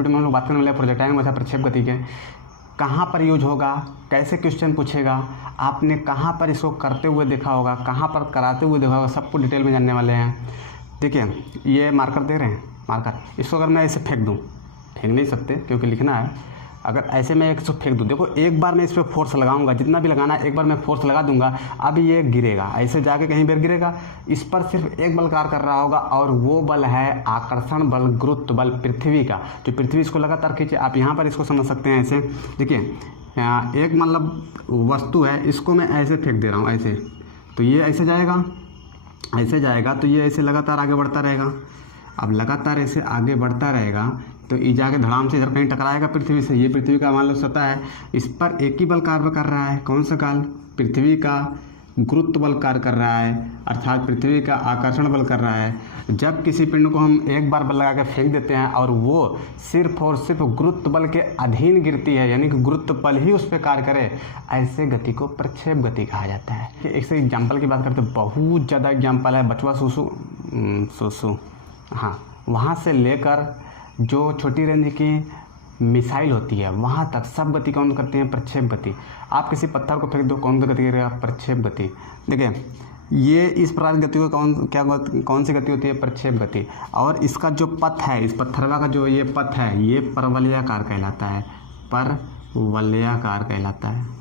Video में हम लोग बात करने वाले प्रोजेक्टाइल मोशन प्रक्षेप गति के कहाँ पर यूज होगा, कैसे क्वेश्चन पूछेगा, आपने कहाँ पर इसको करते हुए देखा होगा, कहाँ पर कराते हुए देखा होगा, सबको डिटेल में जानने वाले हैं। देखिए ये मार्कर दे रहे हैं, मार्कर इसको अगर मैं ऐसे फेंक दूँ, फेंक नहीं सकते क्योंकि लिखना है, अगर ऐसे मैं इसको फेंक दूँ, देखो एक बार मैं इस पर फोर्स लगाऊंगा, जितना भी लगाना है एक बार मैं फोर्स लगा दूंगा, अब ये गिरेगा, ऐसे जाके कहीं पर गिरेगा। इस पर सिर्फ एक बल कार्य कर रहा होगा और वो बल है आकर्षण बल, गुरुत्व बल पृथ्वी का, जो पृथ्वी इसको लगातार खींचे। आप यहाँ पर इसको समझ सकते हैं ऐसे। देखिए एक मतलब वस्तु है, इसको मैं ऐसे फेंक दे रहा हूँ ऐसे, तो ये ऐसे जाएगा, ऐसे जाएगा, तो ये ऐसे लगातार आगे बढ़ता रहेगा। अब लगातार ऐसे आगे बढ़ता रहेगा तो ये जाके धड़ाम से इधर कहीं टकराएगा पृथ्वी से। ये पृथ्वी का मान लो सतह है, इस पर एक ही बल कार्य कर रहा है। कौन सा बल? पृथ्वी का गुरुत्व बल कार्य कर रहा है, अर्थात पृथ्वी का आकर्षण बल कर रहा है। जब किसी पिंड को हम एक बार बल लगा के फेंक देते हैं और वो सिर्फ और सिर्फ गुरुत्व बल के अधीन गिरती है, यानी कि गुरुत्व बल ही उस पर कार्य करे, ऐसे गति को प्रक्षेप गति कहा जाता है। एक से एग्जाम्पल की बात करते हैं, बहुत ज़्यादा एग्जाम्पल है। बचवा सुसु हाँ, वहाँ से लेकर जो छोटी रेंज की मिसाइल होती है वहाँ तक सब गति कौन करते हैं? प्रक्षेप गति। आप किसी पत्थर को फेंक दो, कौन सी गति करेगा? प्रक्षेप गति। देखिए ये इस प्रकार की गति को कौन सी गति होती है? प्रक्षेप गति। और इसका जो पथ है, इस पत्थरवा का जो ये पथ है, ये परवलयाकार कहलाता है, परवलयाकार कहलाता है।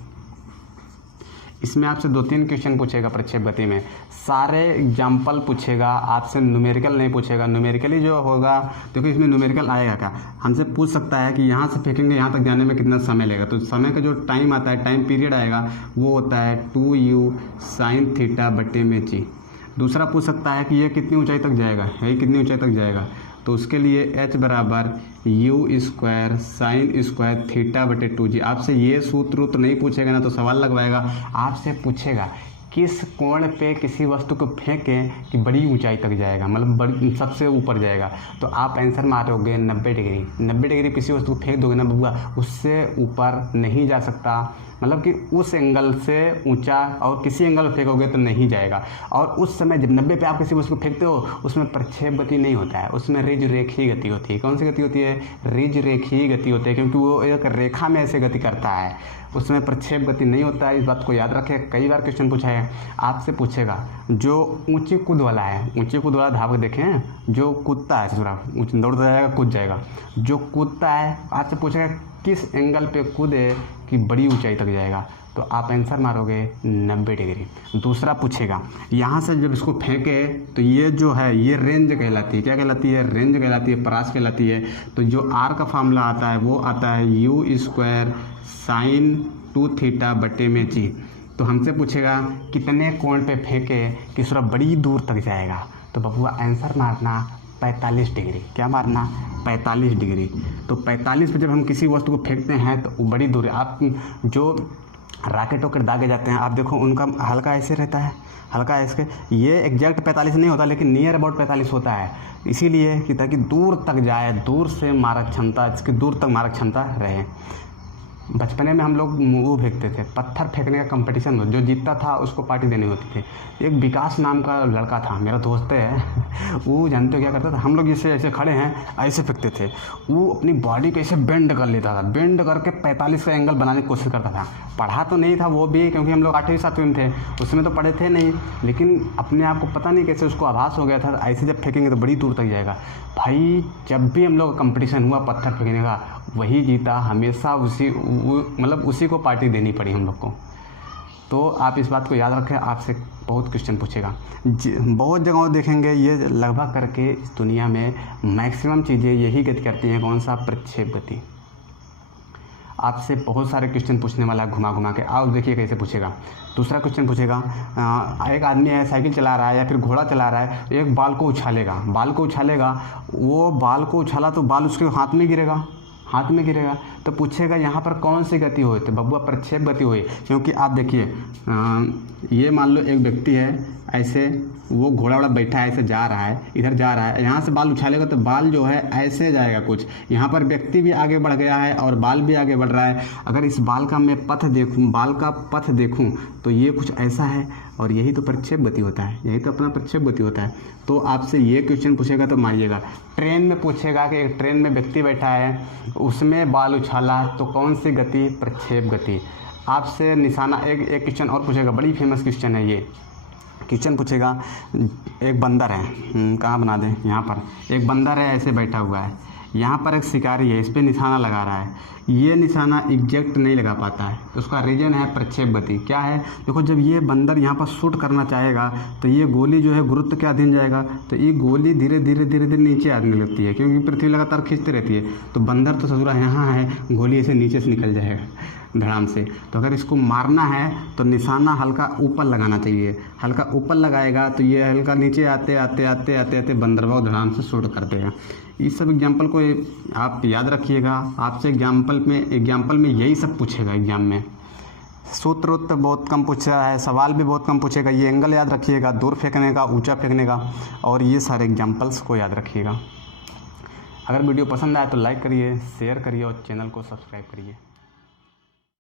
इसमें आपसे 2-3 क्वेश्चन पूछेगा प्रक्षेप गति में, सारे एग्जाम्पल पूछेगा, आपसे न्यूमेरिकल नहीं पूछेगा। न्यूमेरिकली जो होगा, देखो इसमें न्यूमेरिकल आएगा क्या, हमसे पूछ सकता है कि यहाँ से फेंकेंगे यहाँ तक जाने में कितना समय लगेगा। तो समय का जो टाइम आता है, टाइम पीरियड आएगा, वो होता है 2u sin θ/g। दूसरा पूछ सकता है कि ये कितनी ऊंचाई तक जाएगा, ये कितनी ऊंचाई तक जाएगा, तो उसके लिए h बराबर u² sin² θ/2g। आपसे ये सूत्र तो नहीं पूछेगा ना, तो सवाल लगवाएगा। आपसे पूछेगा किस कोण पे किसी वस्तु को फेंकें कि बड़ी ऊंचाई तक जाएगा, मतलब बड़ी सबसे ऊपर जाएगा, तो आप आंसर मारोगे 90 डिग्री। 90 डिग्री किसी वस्तु को फेंक दोगे ना बबुआ, उससे ऊपर नहीं जा सकता, मतलब कि उस एंगल से ऊंचा, और किसी एंगल में फेंकोगे तो नहीं जाएगा। और उस समय जब 90 पे आप किसी वस्तु को फेंकते हो, उसमें प्रक्षेप गति नहीं होता है, उसमें रिज रेखीय गति होती है। कौन सी गति होती है? रिज रेखीय गति होती है, क्योंकि वो एक रेखा में ऐसे गति करता है, उसमें प्रक्षेप गति नहीं होता है। इस बात को याद रखें, कई बार क्वेश्चन पूछा है। आपसे पूछेगा जो ऊंची कूद वाला है, ऊंची कूद वाला धावक देखें, जो कूदता है थोड़ा दौड़ता जाएगा, कूद जाएगा, जो कूदता है, आपसे पूछेगा किस एंगल पे कूदे कि बड़ी ऊंचाई तक जाएगा, तो आप आंसर मारोगे 90 डिग्री। दूसरा पूछेगा यहाँ से जब इसको फेंके तो ये जो है ये रेंज कहलाती है। क्या कहलाती है? रेंज कहलाती है, परास कहलाती है। तो जो आर का फार्मूला आता है वो आता है u² sin 2θ/g। तो हमसे पूछेगा कितने कोण पे फेंके कि थोड़ा बड़ी दूर तक जाएगा, तो बबुआ आंसर मारना 45 डिग्री। क्या मारना? 45 डिग्री। तो 45 पे जब हम किसी वस्तु को फेंकते हैं तो बड़ी दूर, आप जो रॉकेटों के दागे जाते हैं, आप देखो उनका हल्का ऐसे रहता है, हल्का ऐसे, ये एग्जैक्ट 45 नहीं होता, लेकिन नियर अबाउट 45 होता है, इसीलिए कि ताकि दूर तक जाए, दूर से मारक क्षमता, इसकी दूर तक मारक क्षमता रहे। बचपने में हम लोग वो फेंकते थे, पत्थर फेंकने का कंपटीशन, जो जीतता था उसको पार्टी देनी होती थी। एक विकास नाम का लड़का था, मेरा दोस्त है, वो जानते हो क्या करता था, हम लोग जैसे ऐसे खड़े हैं ऐसे फेंकते थे, वो अपनी बॉडी को ऐसे बेंड कर लेता था, बेंड करके 45 का एंगल बनाने की कोशिश करता था। पढ़ा तो नहीं था वो भी, क्योंकि हम लोग 8वीं 7वीं में थे, उसमें तो पढ़े थे नहीं, लेकिन अपने आप को पता नहीं कैसे उसको आभास हो गया था, ऐसे जब फेंकेंगे तो बड़ी दूर तक जाएगा। भाई जब भी हम लोग का कंपटीशन हुआ पत्थर फेंकने का, वही जीता हमेशा, मतलब उसी को पार्टी देनी पड़ी हम लोग को। तो आप इस बात को याद रखें, आपसे बहुत क्वेश्चन पूछेगा। बहुत जगहों देखेंगे ये लगभग करके इस दुनिया में मैक्सिमम चीज़ें यही गति करती हैं। कौन सा? प्रक्षेप गति। आपसे बहुत सारे क्वेश्चन पूछने वाला है घुमा घुमा के। आओ देखिए कैसे पूछेगा। दूसरा क्वेश्चन पूछेगा, एक आदमी है साइकिल चला रहा है या फिर घोड़ा चला रहा है, एक बाल को उछालेगा, बाल को उछालेगा, वो बाल को उछाला तो बाल उसके हाथ में गिरेगा, हाथ में गिरेगा, तो पूछेगा यहाँ पर कौन सी गति हुई? तो बबुआ प्रक्षेप गति हुई। क्योंकि आप देखिए ये मान लो एक व्यक्ति है, ऐसे वो घोड़ा वोड़ा बैठा है, ऐसे जा रहा है, इधर जा रहा है, यहाँ से बाल उछालेगा तो बाल जो है ऐसे जाएगा कुछ। यहाँ पर व्यक्ति भी आगे बढ़ गया है और बाल भी आगे बढ़ रहा है। अगर इस बाल का मैं पथ देखूँ, बाल का पथ देखूँ तो ये कुछ ऐसा है, और यही तो प्रक्षेप गति होता है, यही तो अपना प्रक्षेप गति होता है। तो आपसे ये क्वेश्चन पूछेगा तो मानिएगा। ट्रेन में पूछेगा कि एक ट्रेन में व्यक्ति बैठा है, उसमें बाल उछाला तो कौन सी गति? प्रक्षेप गति। आपसे निशाना एक क्वेश्चन और पूछेगा, बड़ी फेमस क्वेश्चन है ये। क्वेश्चन पूछेगा, एक बंदर है, कहाँ बना दें, यहाँ पर एक बंदर है ऐसे बैठा हुआ है, यहाँ पर एक शिकारी है, इस पर निशाना लगा रहा है, ये निशाना एग्जैक्ट नहीं लगा पाता है, उसका रीजन है प्रक्षेप गति। क्या है? देखो, जब ये बंदर यहाँ पर शूट करना चाहेगा तो ये गोली जो है गुरुत्व के अधीन जाएगा, तो ये गोली धीरे धीरे धीरे धीरे नीचे आने लगती है, क्योंकि पृथ्वी लगातार खींचती रहती है। तो बंदर तो ससुरा यहाँ है, गोली ऐसे नीचे से निकल जाएगा धड़ाम से। तो अगर इसको मारना है तो निशाना हल्का ऊपर लगाना चाहिए, हल्का ऊपर लगाएगा तो ये हल्का नीचे आते आते आते आते आते बंदरवा धड़ाम से शूट कर देगा। इस सब एग्जाम्पल को आप याद रखिएगा। आपसे एग्जाम्पल में यही सब पूछेगा एग्जाम में। सूत्र उत्तर बहुत कम पूछा है, सवाल भी बहुत कम पूछेगा। ये एंगल याद रखिएगा, दूर फेंकने का, ऊंचा फेंकने का, और ये सारे एग्जाम्पल्स को याद रखिएगा। अगर वीडियो पसंद आए तो लाइक करिए, शेयर करिए और चैनल को सब्सक्राइब करिए।